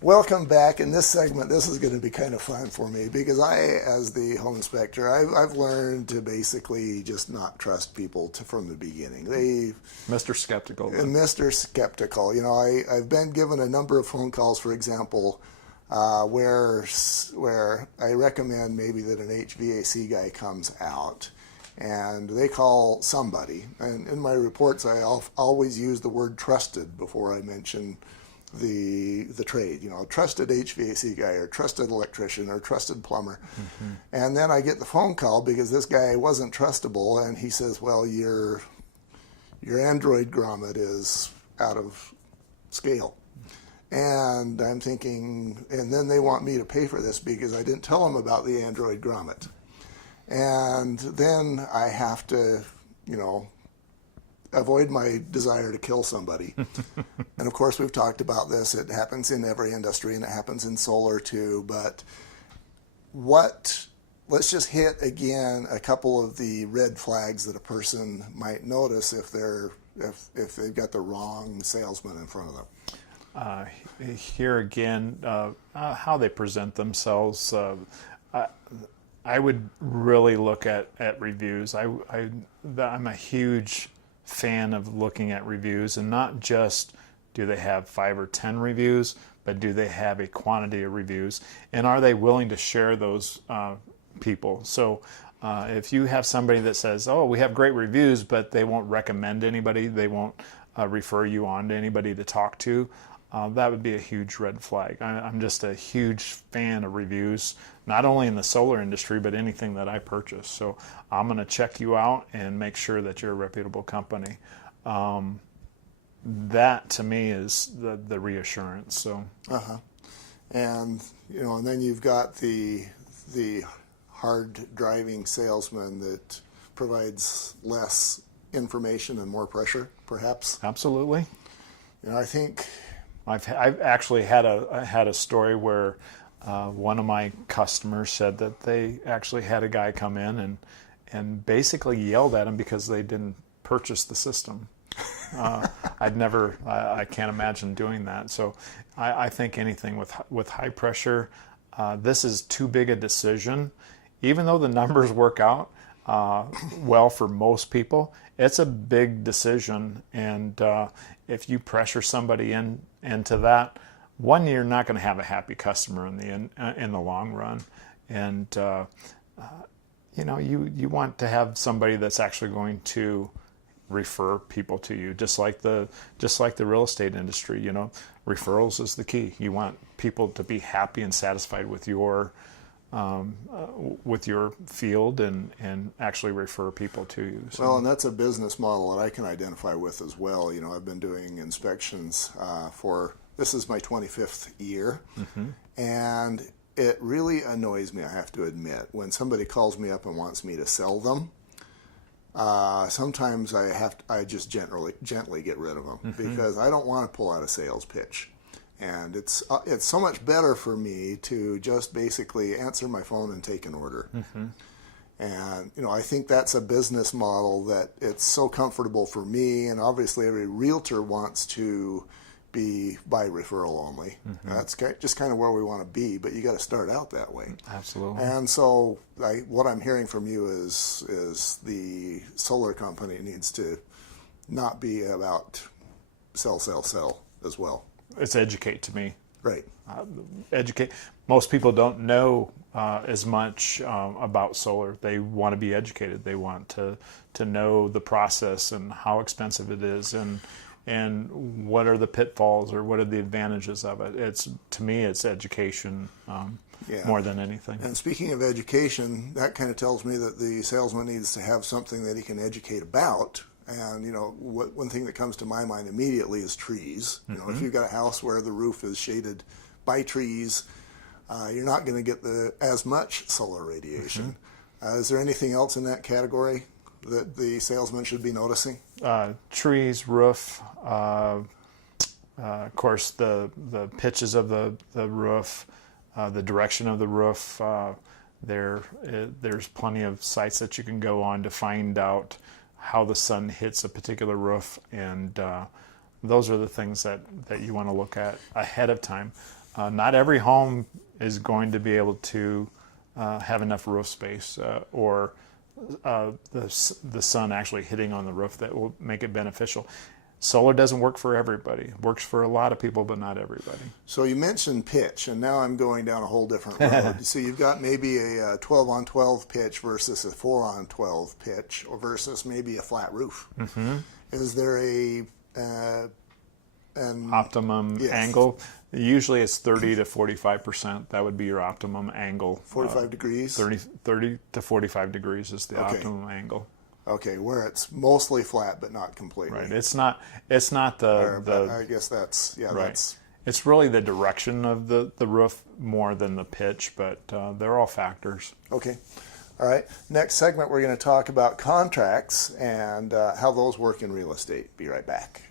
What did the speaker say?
Welcome back. In this segment, this is going to be kind of fun for me because as the home inspector, I've learned to basically just not trust people from the beginning. Mr. Skeptical. Mr. Skeptical. I've been given a number of phone calls, for example, where I recommend maybe that an HVAC guy comes out. And they call somebody. And in my reports, I always use the word trusted before I mention the trade, trusted HVAC guy or trusted electrician or trusted plumber. Mm-hmm. And then I get the phone call because this guy wasn't trustable, and he says, well, your Android grommet is out of scale. And I'm thinking, and then they want me to pay for this because I didn't tell them about the Android grommet. And then I have to, avoid my desire to kill somebody. And of course, we've talked about this. It happens in every industry, and it happens in solar too. But let's just hit again a couple of the red flags that a person might notice if they've got the wrong salesman in front of them. Here again, how they present themselves. I would really look at reviews. I'm a huge fan of looking at reviews, and not just do they have 5 or 10 reviews, but do they have a quantity of reviews, and are they willing to share those people? So if you have somebody that says, oh, we have great reviews, but they won't recommend anybody, they won't refer you on to anybody to talk to, that would be a huge red flag. I'm just a huge fan of reviews, not only in the solar industry, but anything that I purchase. So I'm going to check you out and make sure that you're a reputable company. That to me is the reassurance. So. And and then you've got the hard driving salesman that provides less information and more pressure, perhaps. Absolutely. I think. I've actually had a story where one of my customers said that they actually had a guy come in and basically yelled at him because they didn't purchase the system. I can't imagine doing that. So I think anything with high pressure, this is too big a decision. Even though the numbers work out well for most people, it's a big decision, and if you pressure somebody into that, one, you're not going to have a happy customer in the long run, and you want to have somebody that's actually going to refer people to you, just like the real estate industry. Referrals is the key. You want people to be happy and satisfied with your field and actually refer people to you. So. Well, and that's a business model that I can identify with as well. I've been doing inspections this is my 25th year, and it really annoys me, I have to admit, when somebody calls me up and wants me to sell them. Sometimes I just gently get rid of them because I don't want to pull out a sales pitch. And it's so much better for me to just basically answer my phone and take an order. And I think that's a business model that it's so comfortable for me. And obviously, every realtor wants to be by referral only. That's just kind of where we want to be. But you got to start out that way. Absolutely. And so, what I'm hearing from you is the solar company needs to not be about sell as well. It's educate to me. Right. Educate. Most people don't know as much about solar. They want to be educated. They want to know the process and how expensive it is and what are the pitfalls or what are the advantages of it. To me, it's education more than anything. And speaking of education, that kind of tells me that the salesman needs to have something that he can educate about. And, one thing that comes to my mind immediately is trees. If you've got a house where the roof is shaded by trees, you're not going to get as much solar radiation. Is there anything else in that category that the salesman should be noticing? Trees, roof, of course, the pitches of the roof, the direction of the roof. There's plenty of sites that you can go on to find out how the sun hits a particular roof, and those are the things that you want to look at ahead of time. Not every home is going to be able to have enough roof space or the sun actually hitting on the roof that will make it beneficial. Solar doesn't work for everybody. It works for a lot of people, but not everybody. So you mentioned pitch, and now I'm going down a whole different road. So you've got maybe a 12 on 12 pitch versus a 4 on 12 pitch, or versus maybe a flat roof. Mm-hmm. Is there an optimum yes. angle? Usually it's 30 to 45%. That would be your optimum angle. 45 degrees? 30 to 45 degrees is the Okay. optimum angle. Okay, where it's mostly flat but not completely. Right. It's not the I guess that's, yeah, right. that's, It's really the direction of the roof more than the pitch, but they're all factors. okay. All right, next segment we're going to talk about contracts and how those work in real estate. Be right back.